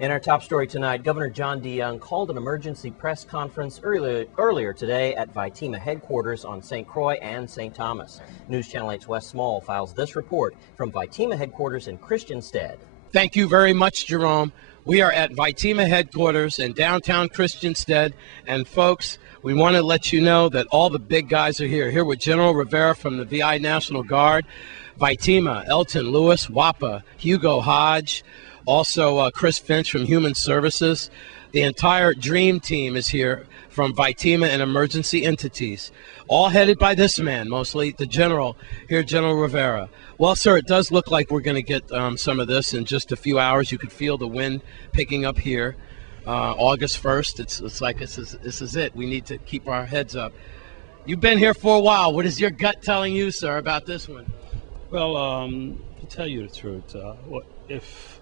In our top story tonight, Governor John DeYoung called an emergency press conference earlier today at Vitima headquarters on St. Croix and St. Thomas. News Channel 8's Wes Small files this report from Vitima headquarters in Christiansted. Thank you very much, Jerome. We are at Vitima headquarters in downtown Christiansted, and folks, we want to let you know that all the big guys are here. Here with General Rivera from the VI National Guard, Vitima, Elton Lewis, WAPA, Hugo Hodge, also Chris Finch from Human Services. The entire dream team is here from Vitima and emergency entities, all headed by this man, mostly the general here, General Rivera. Well, sir, it does look like we're going to get some of this in just a few hours. You could feel the wind picking up here. August 1st, it's like this is it. We need to keep our heads up. You've been here for a while. What is your gut telling you, sir, about this one? Well, to tell you the truth, if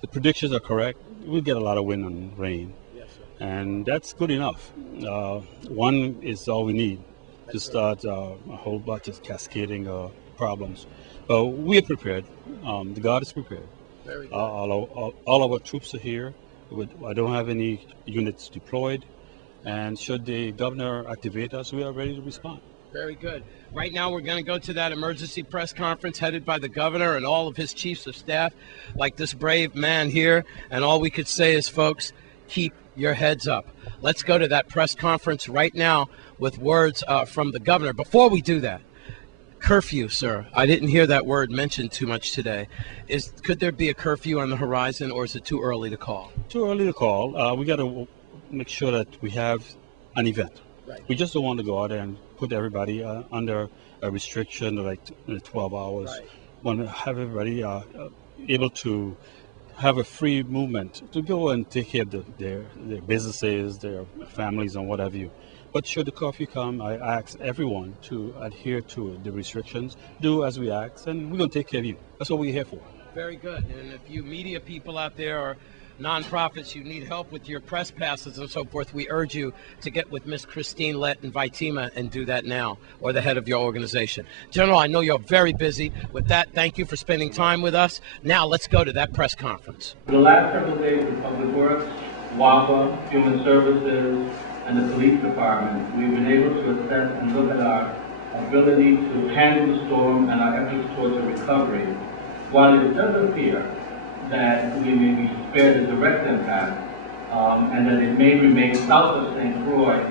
the predictions are correct, we'll get a lot of wind and rain. Yes, sir. And that's good enough. One is all we need to start a whole bunch of cascading problems. But we are prepared. The Guard is prepared. Very good. All of our troops are here. I don't have any units deployed. And should the governor activate us, we are ready to respond. Very good. Right now, we're going to go to that emergency press conference headed by the governor and all of his chiefs of staff, like this brave man here. And all we could say is, folks, keep your heads up. Let's go to that press conference right now with words from the governor. Before we do that, curfew, sir. I didn't hear that word mentioned too much today. Could there be a curfew on the horizon, or is it too early to call? Too early to call. We got to make sure that we have an event. Right. We just don't want to go out there and put everybody under a restriction like 12 hours. Right. Want to have everybody able to have a free movement to go and take care of their businesses, their families, and what have you. But should the curfew come, I ask everyone to adhere to the restrictions, do as we ask, and we're going to take care of you. That's what we're here for. Very good. And if you media people out there or nonprofits, you need help with your press passes and so forth, we urge you to get with Miss Christine Lett in Vitima and do that now, or the head of your organization. General, I know you're very busy. With that, thank you for spending time with us. Now let's go to that press conference. For the last several days, the Public Works, WAPA, Human Services, and the Police Department, we've been able to assess and look at our ability to handle the storm and our efforts towards a recovery. While it does appear that we may be spared the direct impact and that it may remain south of St. Croix,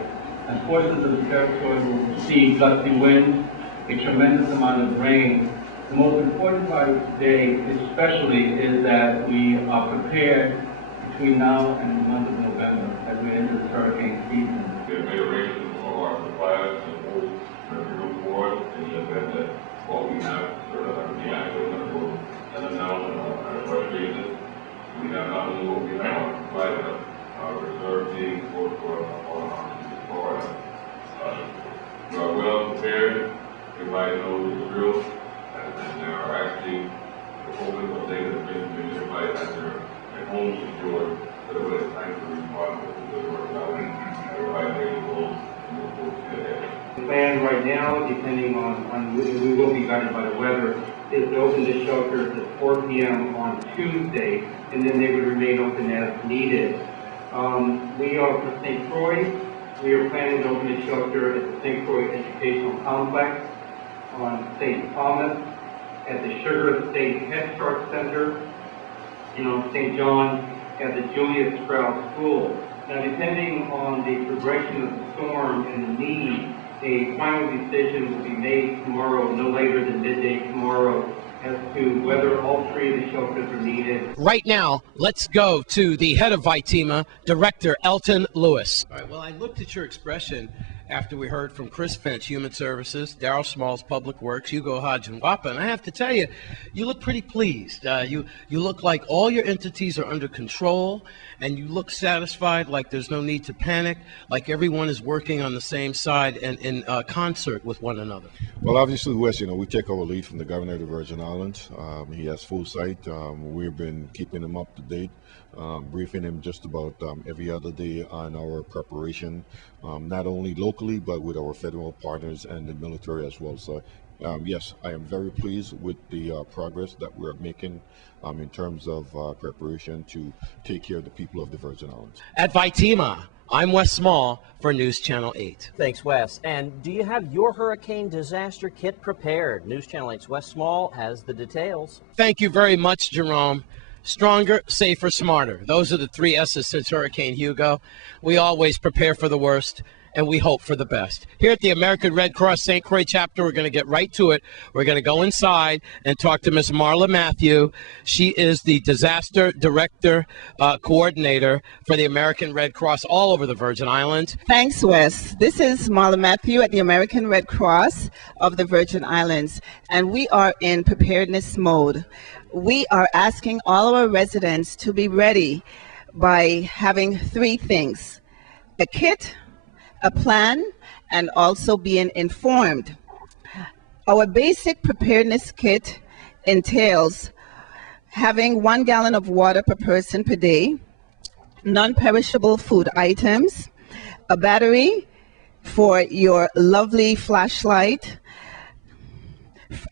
and portions of the territory will see gusty winds, a tremendous amount of rain. The most important part of today especially is that we are prepared between now and the month of November as we enter this hurricane season. We have made arrangements with all our suppliers to move material forward in the event that what we have sort of the actual number and amount on a rush basis. We have not only what we have provided our reserve being for Florida. We are well prepared. Everybody knows the drill, and there are actually the focus of data that everybody has their homes secured, so that when it's time to respond to the work out, everybody ready to go and move forward ahead. The plan right now, depending on we will be guided by the weather, is to open the shelters at 4 p.m. on Tuesday, and then they would remain open as needed. We are for St. Croix. We are planning to open the shelter at the St. Croix Educational Complex, on St. Thomas, at the Sugar Estate Head Start Center, and on St. John at the Julius Sprouse School. Now, depending on the progression of the storm and the need, a final decision will be made tomorrow, no later than midday tomorrow, as to whether all three of the shelters are needed. Right now, let's go to the head of Vitima, Director Elton Lewis. All right, well, I looked at your expression after we heard from Chris Finch, Human Services, Darryl Smalls, Public Works, Hugo Hodge, and WAPA, and I have to tell you, you look pretty pleased. You look like all your entities are under control, and you look satisfied, like there's no need to panic, like everyone is working on the same side and in concert with one another. Well, obviously, Wes, we take our lead from the governor of the Virgin Islands. He has full sight. We've been keeping him up to date, briefing him just about every other day on our preparation, not only locally, but with our federal partners and the military as well. So yes, I am very pleased with the progress that we're making in terms of preparation to take care of the people of the Virgin Islands. At Vitima, I'm Wes Small for News Channel 8. Thanks, Wes. And do you have your hurricane disaster kit prepared? News Channel 8's Wes Small has the details. Thank you very much, Jerome. Stronger, safer, smarter. Those are the 3 S's since Hurricane Hugo. We always prepare for the worst, and we hope for the best. Here at the American Red Cross St. Croix chapter, we're going to get right to it. We're going to go inside and talk to Miss Marla Matthew. She is the disaster director coordinator for the American Red Cross all over the Virgin Islands. Thanks, Wes. This is Marla Matthew at the American Red Cross of the Virgin Islands, and we are in preparedness mode. We are asking all our residents to be ready by having 3 things: a kit, a plan, and also being informed. Our basic preparedness kit entails having 1 gallon of water per person per day, non-perishable food items, a battery for your lovely flashlight,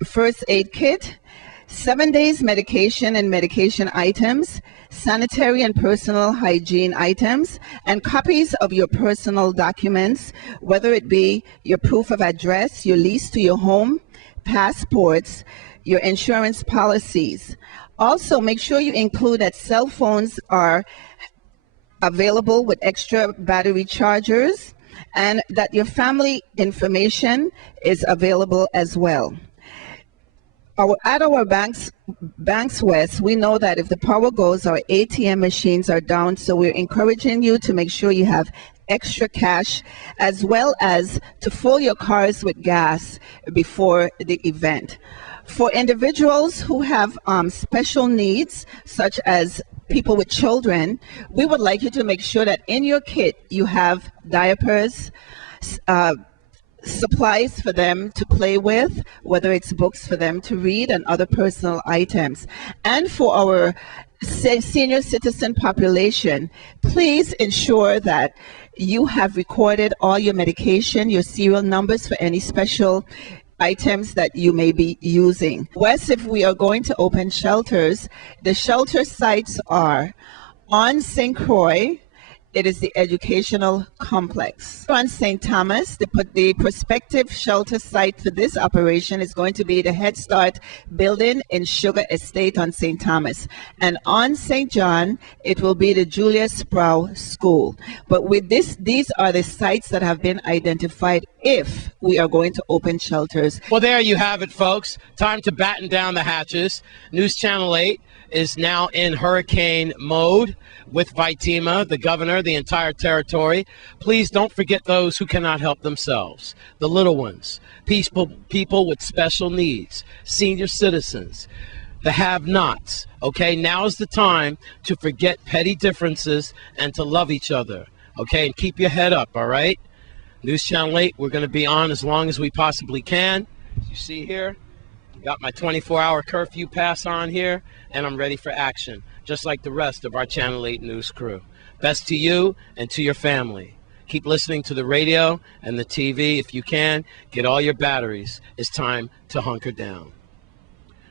first aid kit, 7 days medication and medication items, sanitary and personal hygiene items, and copies of your personal documents, whether it be your proof of address, your lease to your home, passports, your insurance policies. Also, make sure you include that cell phones are available with extra battery chargers, and that your family information is available as well. At our banks West, we know that if the power goes, our ATM machines are down, so we're encouraging you to make sure you have extra cash, as well as to fill your cars with gas before the event. For individuals who have special needs, such as people with children, we would like you to make sure that in your kit you have diapers, supplies for them to play with, whether it's books for them to read and other personal items. And for our senior citizen population, please ensure that you have recorded all your medication, your serial numbers for any special items that you may be using. Wes, if we are going to open shelters, the shelter sites are on St. Croix. It is the educational complex. On St. Thomas, the prospective shelter site for this operation is going to be the Head Start building in Sugar Estate on St. Thomas. And on St. John, it will be the Julia Sproul School. But with this, these are the sites that have been identified if we are going to open shelters. Well, there you have it, folks. Time to batten down the hatches. News Channel 8 is now in hurricane mode with Vitima, the governor, the entire territory. Please don't forget those who cannot help themselves, the little ones, people with special needs, senior citizens, the have-nots. Okay, now is the time to forget petty differences and to love each other. Okay, and keep your head up, all right? News Channel 8, we're going to be on as long as we possibly can. As you see here, got my 24-hour curfew pass on here, and I'm ready for action, just like the rest of our Channel 8 news crew. Best to you and to your family. Keep listening to the radio and the TV if you can. Get all your batteries. It's time to hunker down.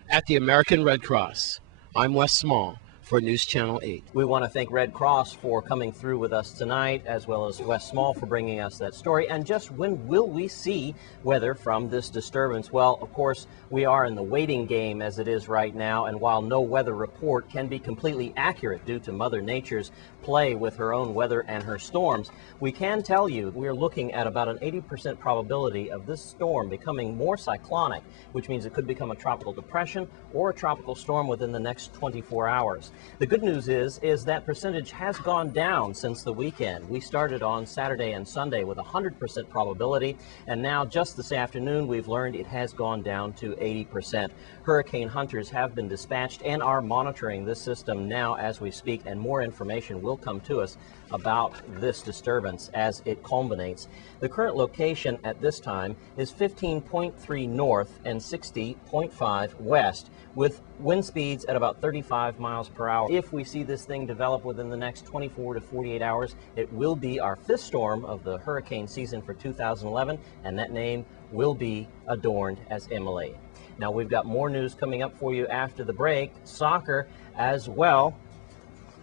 At the American Red Cross, I'm Wes Small for News Channel 8. We want to thank Red Cross for coming through with us tonight, as well as Wes Small for bringing us that story. And just when will we see weather from this disturbance? Well, of course, we are in the waiting game as it is right now, and while no weather report can be completely accurate due to Mother Nature's play with her own weather and her storms, we can tell you we're looking at about an 80% probability of this storm becoming more cyclonic, which means it could become a tropical depression or a tropical storm within the next 24 hours. The good news is that percentage has gone down since the weekend. We started on Saturday and Sunday with 100% probability, and now just this afternoon we've learned it has gone down to 80%. Hurricane hunters have been dispatched and are monitoring this system now as we speak, and more information will come to us about this disturbance as it culminates. The current location at this time is 15.3 north and 60.5 west, with wind speeds at about 35 miles per per hour. If we see this thing develop within the next 24 to 48 hours, it will be our 5th storm of the hurricane season for 2011, and that name will be adorned as Emily. Now, we've got more news coming up for you after the break, soccer, as well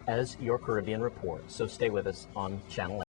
as your Caribbean report. So stay with us on Channel 8.